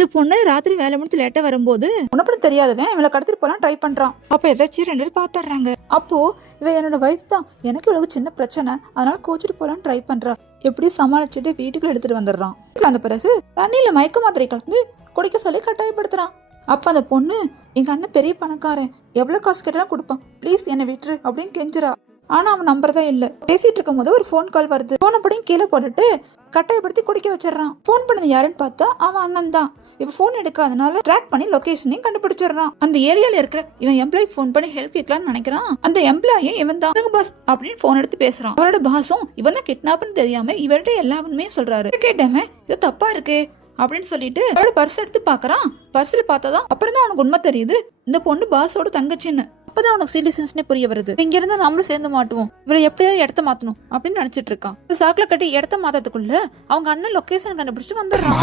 இந்த பொண்ணு ராத்திரி வேலை முடிச்சு லேட்டா வரும்போது உனப்படி தெரியாதவன் இவளை கடத்திட்டு போலாம் ட்ரை பண்றான். அப்ப ஏதாச்சும் 2 பேரும் பாத்துறாங்க. அப்போ இவன் என்னோட வைஃப் தான், எனக்கு இவ்வளவு சின்ன பிரச்சனை, அதனால கோச்சிட்டு போலான்னு ட்ரை பண்றா. எப்படி சமாளிச்சுட்டு வீட்டுக்குள்ள எடுத்துட்டு வந்துடுறான். அந்த பிறகு தண்ணியில மயக்க மாத்திரை கலந்து குடிக்க சொல்லி கட்டாயப்படுத்துறான். அப்ப அந்த பொண்ணு, எங்க அண்ணன் பெரிய பணக்காரன், எவ்வளவு காசு கேட்டாலும் கொடுப்பான், ப்ளீஸ் என்னை விட்டுரு அப்படின்னு கெஞ்சுறா. ஆனா அவன் நம்புறதா இல்ல. பேசிட்டு இருக்கும் போது ஒரு போன் கால் வருது. போன படியும் கீழே போட்டுட்டு கட்டாயப்படுத்தி குடிக்க வச்சிடறான். போன் பண்ணது யாருன்னு பார்த்தா அவன் அண்ணன் தான். இவன் போன் எடுக்காதனால ட்ராக் பண்ணி லொகேஷனையும் கண்டுபிடிச்சிடறான். அந்த ஏரியால இருக்கிற இவன் எம்ப்ளாயி போன் பண்ணி ஹெல்ப் கேட்கலாம்னு நினைக்கிறான். அந்த எம்ப்ளாயே இவன் தான் பாஸ் அப்படின்னு போன் எடுத்து பேசுறான். அவரோட பாஸும் இவன் தான் கிட்னாப்னு தெரியாம இவர்கிட்ட எல்லா உண்மையுமே சொல்றாரு. கேட்டவன் இது தப்பா இருக்கு அப்படின்னு சொல்லிட்டு அவரோட பர்ஸ் எடுத்து பாக்குறான். பர்ஸ்ல பார்த்தாதான் அப்புறம் தான் அவனுக்கு உண்மை தெரியுது, இந்த பொண்ணு பாஸோட தங்கச்சின்னு. அப்பதான் அவனுக்கு சீரியஸ்னே புரிய வருது. இங்க இருந்தா நம்மளும் சேர்ந்து மாட்டுவோம், இவரை எப்படியாவது இடத்த மாத்தணும் அப்படின்னு நினைச்சிட்டு இருக்கான். சாக்குல கட்டி இடத்த மாத்ததுக்குள்ள அவங்க அண்ணன் லொகேஷன் கண்டுபிடிச்சு வந்துடுறான்.